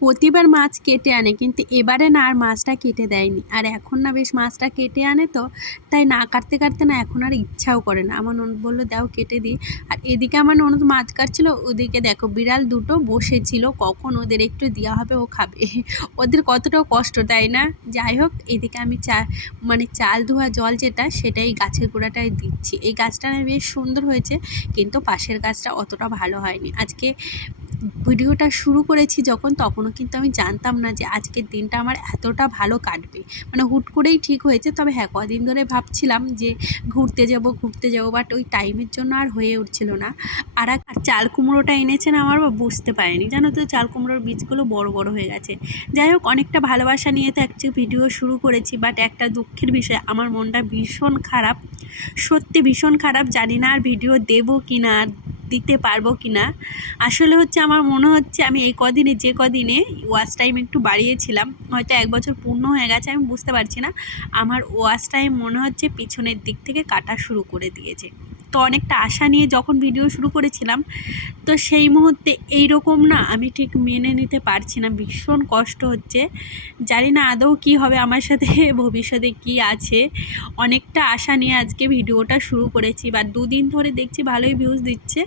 প্রতিবার মাছ কেটে আনে, কিন্তু এবারে না আর মাছটা কেটে দেয়নি। আর এখন না বেশ মাছটা কেটে আনে, তো তাই না কাটতে কাটতে না এখন আর ইচ্ছাও করে না। আমার ননদ বললো দাও কেটে দিই। আর এদিকে আমার ননদ মাছ কাটছিল, ওদিকে দেখো বিড়াল দুটো বসেছিল, কখন ওদের একটু দেওয়া হবে ও খাবে। ওদের কতটা কষ্ট, তাই না? যাই হোক, এদিকে আমি চাল ধোয়া জল যেটা, সেটাই গাছের গোড়াটায় দিচ্ছি। এই গাছটা না বেশ সুন্দর হয়েছে, কিন্তু পাশের গাছটা অতটা ভালো হয়নি। আজকে ভিডিওটা শুরু করেছি যখন, তখনও কিন্তু আমি জানতাম না যে আজকের দিনটা আমার এতটা ভালো কাটবে। মানে হুট করেই ঠিক হয়েছে। তবে হ্যাঁ, কদিন ধরে ভাবছিলাম যে ঘুরতে যাব, বাট ওই টাইমের জন্য আর হয়ে উঠছিল না। আর চাল কুমড়োটা এনেছেন আমার বুঝতে পারিনি, জানো তো, চাল কুমড়োর বীজগুলো বড় বড় হয়ে গেছে। যাই হোক, অনেকটা ভালোবাসা নিয়ে তো একটা ভিডিও শুরু করেছি, বাট একটা দুঃখের বিষয়, আমার মনটা ভীষণ খারাপ, সত্যি ভীষণ খারাপ। জানি না আর ভিডিও দেবো কি না, দিতে পারবো কি না। আসলে হচ্ছে আমার মনে হচ্ছে আমি এই কদিনে যে কদিনে ওয়াচ টাইম একটু বাড়িয়েছিলাম, হয়তো 1 বছর পূর্ণ হয়ে গেছে, আমি বুঝতে পারছি না। আমার ওয়াচ টাইম মনে হচ্ছে পিছনের দিক থেকে কাটা শুরু করে দিয়েছে। তো অনেকটা আশা নিয়ে যখন ভিডিও শুরু করেছিলাম, তো সেই মুহূর্তে এইরকম না আমি ঠিক মেনে নিতে পারছি না, ভীষণ কষ্ট হচ্ছে। জানি না আদৌ কী হবে আমার সাথে, ভবিষ্যতে কি আছে। অনেকটা আশা নিয়ে আজকে ভিডিওটা শুরু করেছি, বা 2 দিন ধরে দেখছি ভালোই ভিউজ দিচ্ছে,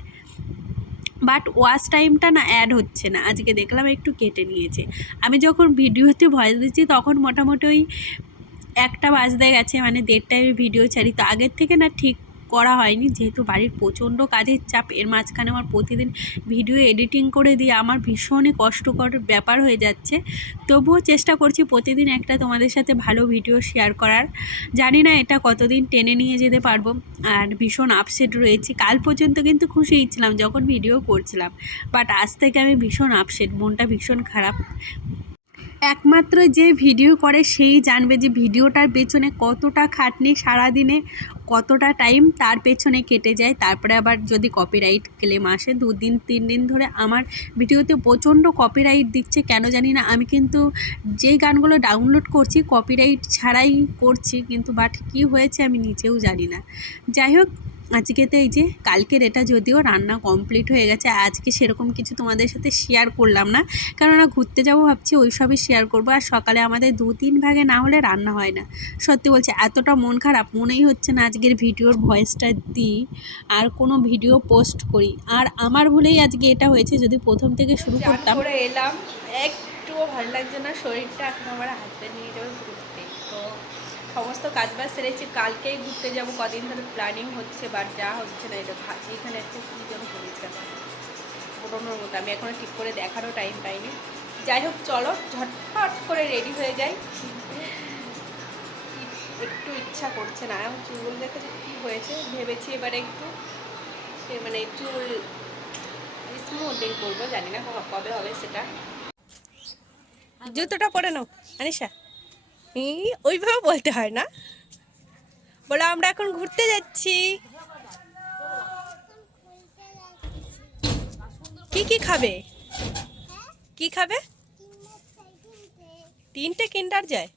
বাট ওয়াচ টাইমটা না অ্যাড হচ্ছে না। আজকে দেখলাম একটু কেটে নিয়েছে। আমি যখন ভিডিওতে ভয়েস দিচ্ছি তখন মোটামুটি ওই 1টা বাজতে গেছে, মানে 1:30টায় ভিডিও ছাড়ি। তো আগের থেকে না ঠিক করা হয়নি, যেহেতু বাড়ির প্রচণ্ড কাজের চাপ, এর মাঝখানে আমার প্রতিদিন ভিডিও এডিটিং করে দিয়ে আমার ভীষণই কষ্টকর ব্যাপার হয়ে যাচ্ছে। তবুও চেষ্টা করছি প্রতিদিন একটা তোমাদের সাথে ভালো ভিডিও শেয়ার করার। জানি না এটা কতদিন টেনে নিয়ে যেতে পারবো। আর ভীষণ আপসেট রয়েছি। কাল পর্যন্ত কিন্তু খুশিই ছিলাম যখন ভিডিও করছিলাম, বাট আজ থেকে আমি ভীষণ আপসেট, মনটা ভীষণ খারাপ। একমাত্র যে ভিডিও করে সেই জানবে যে ভিডিওটার পেছনে কতটা খাটনি, সারাদিনে কতটা টাইম তার পেছনে কেটে যায়। তারপরে আবার যদি কপিরাইট ক্লেম আসে, 2 দিন 3 দিন ধরে আমার ভিডিওতে প্রচণ্ড কপিরাইট দিচ্ছে, কেন জানি না। আমি কিন্তু যে গানগুলো ডাউনলোড করছি কপিরাইট ছাড়াই করছি, কিন্তু বাট কী হয়েছে আমি নিজেও জানি না। যাই হোক, আজকে তো এই যে কালকের এটা যদিও রান্না কমপ্লিট হয়ে গেছে, আজকে সেরকম কিছু তোমাদের সাথে শেয়ার করলাম না, কেননা ঘুরতে যাবো ভাবছি, ওই সবই শেয়ার করবো। আর সকালে আমাদের 2-3 ভাগে না হলে রান্না হয় না। সত্যি বলছি, এতটা মন খারাপ, মনেই হচ্ছে না আজকের ভিডিওর ভয়েসটা দিই আর কোনো ভিডিও পোস্ট করি। আর আমার ভুলেই আজকে এটা হয়েছে, যদি প্রথম থেকে শুরু করতাম। করে এলাম, একটুও ভালো লাগছে না শরীরটা। এখন আমার হাজব্যান্ড নিয়ে যাবে ঘুরতে, তো সমস্ত কাজবাজ সেরেছি, কালকেই ঘুরতে যাব। কদিন ধরে প্ল্যানিং হচ্ছে, বাট যা হচ্ছে না। এটা এখানে একটা কী যেন হয়েছে পুরোনোর মতো, আমি এখনও ঠিক করে দেখারও টাইম পাইনি। যাই হোক, চলো ঝটফট করে রেডি হয়ে যাই। একটু ইচ্ছা করছে না, এখন চুল দেখে যে কী হয়েছে, ভেবেছি এবারে একটু মানে চুল স্মুথিং করবো, জানি না কবে হবে সেটা। জুতোটা পরে নাও আনিশা, ওইভাবে বলতে হয় না, বলো আমরা এখন ঘুরতে যাচ্ছি। কি কি খাবে? কি খাবে? 3টে কিন্ডার যায়।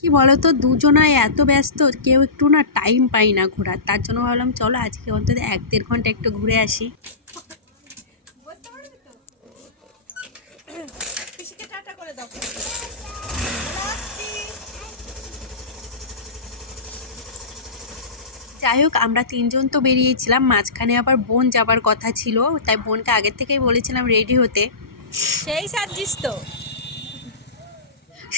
কি বলো তো, দুজনায় এত ব্যস্ত, কেউ একটু না টাইম পাই না ঘোরার। তার জন্য ভাবলাম চলো আজকে অন্তত 1-1.5 ঘন্টা একটু ঘুরে আসি। পিসিকে টাটা করে দাও। যাই হোক, আমরা 3 জন তো বেরিয়েছিলাম, মাঝখানে আবার বোন যাবার কথা ছিল, তাই বোনকে আগের থেকেই বলেছিলাম রেডি হতে। সেই সাজিস তো।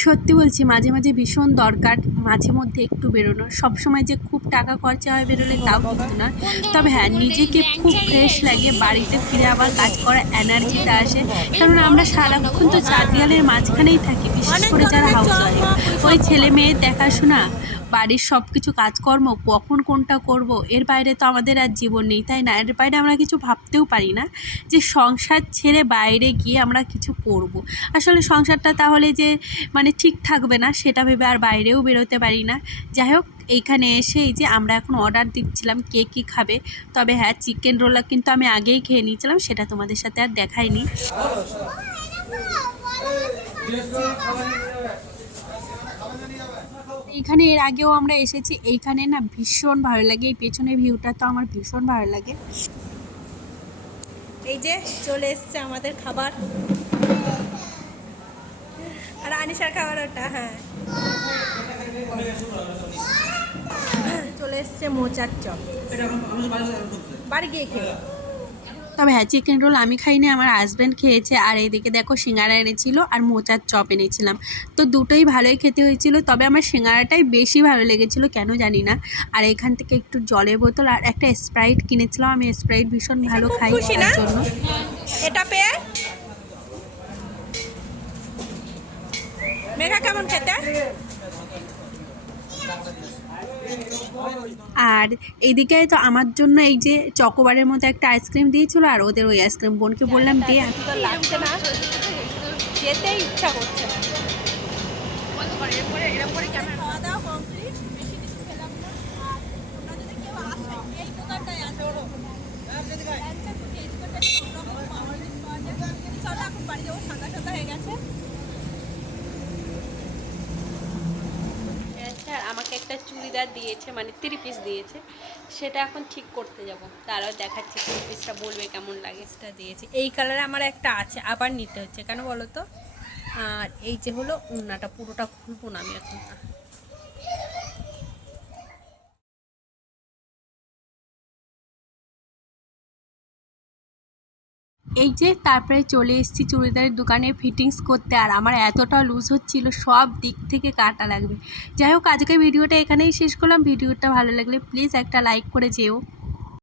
সত্যি বলছি, মাঝে মাঝে ভীষণ দরকার মাঝে মধ্যে একটু বেরোনোর। সবসময় যে খুব টাকা খরচা হয় বেরোলে তাও কিন্তু না। তবে হ্যাঁ, নিজেকে খুব ফ্রেশ লাগে, বাড়িতে ফিরে আবার কাজ করার এনার্জিটা আসে। কারণ আমরা সারাক্ষণ তো 4 দেয়ালের মাঝখানেই থাকি, বিশেষ করে যারা হাউস ওয়াইফ। ওই ছেলে মেয়ের দেখাশোনা, বাড়ির সব কিছু কাজকর্ম, কখন কোনটা করব, এর বাইরে তো আমাদের আর জীবন নেই, তাই না? এর বাইরে আমরা কিছু ভাবতেও পারি না যে সংসার ছেড়ে বাইরে গিয়ে আমরা কিছু করব। আসলে সংসারটা তাহলে যে মানে ঠিক থাকবে না, সেটা ভেবে আর বাইরেও বেরোতে পারি না। যাই হোক, এইখানে এসে এই যে আমরা এখন অর্ডার দিচ্ছিলাম কে কী খাবে। তবে হ্যাঁ, চিকেন রোল কিন্তু আমি আগেই খেয়ে নিয়েছিলাম, সেটা তোমাদের সাথে আর দেখাইনি। এইখানে এর আগেও আমরা এসেছি, এইখানে না ভীষণ ভালো লাগে, এই পেছনের ভিউটা তো আমার ভীষণ ভালো লাগে। এই যে চলে এসছে আমাদের খাবার। আনিশার খাবার ওটা, হ্যাঁ। চলে এসছে মোচার চপ, বাড়ি গিয়ে খেয়ে। তবে হ্যাঁ, চিকেন রোল আমি খাইনি, আমার হাজব্যান্ড খেয়েছে। আর এইদিকে দেখো সিঙ্গারা এনেছিল আর মোচার চপ এনেছিলাম, তো দুটোই ভালোই খেতে হয়েছিল। তবে আমার সিঙ্গারাটাই বেশি ভালো লেগেছিল, কেন জানি না। আর এখান থেকে একটু জলের বোতল আর একটা স্প্রাইট কিনেছিলাম, আমি স্প্রাইট ভীষণ ভালো খাই, খুশি না তার জন্য। এটা পেয়ে? মেঘা কেমন খেতে? আর এইদিকে তো আমার জন্য এই যে চকোবারের মতো একটা আইসক্রিম দিয়েছিল, আর ওদের ওই আইসক্রিম বোনকে বললাম দে। তো লাগছে না, যেতে ইচ্ছা করছে না। খাওয়া দাওয়া কমপ্লিট, বেশি কিছু খেলাম না। আর তোমরা যদি কেউ আসো, এই দোকানটায় আসো। চলো এখন বাড়ি যাবো, সন্ধ্যা সন্ধ্যা হয়ে গেছে। আর আমাকে একটা চুড়িদার দিয়েছে, মানে 3 পিস দিয়েছে, সেটা এখন ঠিক করতে যাব। তারাও দেখাচ্ছে 3 পিসটা, বলবে কেমন লাগে। সেটা দিয়েছে, এই কালারে আমার একটা আছে, আবার নিতে হচ্ছে কেন বলো তো। আর এই যে হলো ওড়নাটা, পুরোটা খুলবো না আমি এখন। এই যে তারপরে চলে এসেছি চুড়িদারের দোকানে ফিটিংস করতে। আর আমার এতটা লুজ হচ্ছিল, সব দিক থেকে কাটা লাগবে। যাই হোক, আজকে ভিডিওটা এখানেই শেষ করলাম। ভিডিওটা ভালো লাগলে প্লিজ একটা লাইক করে যেও।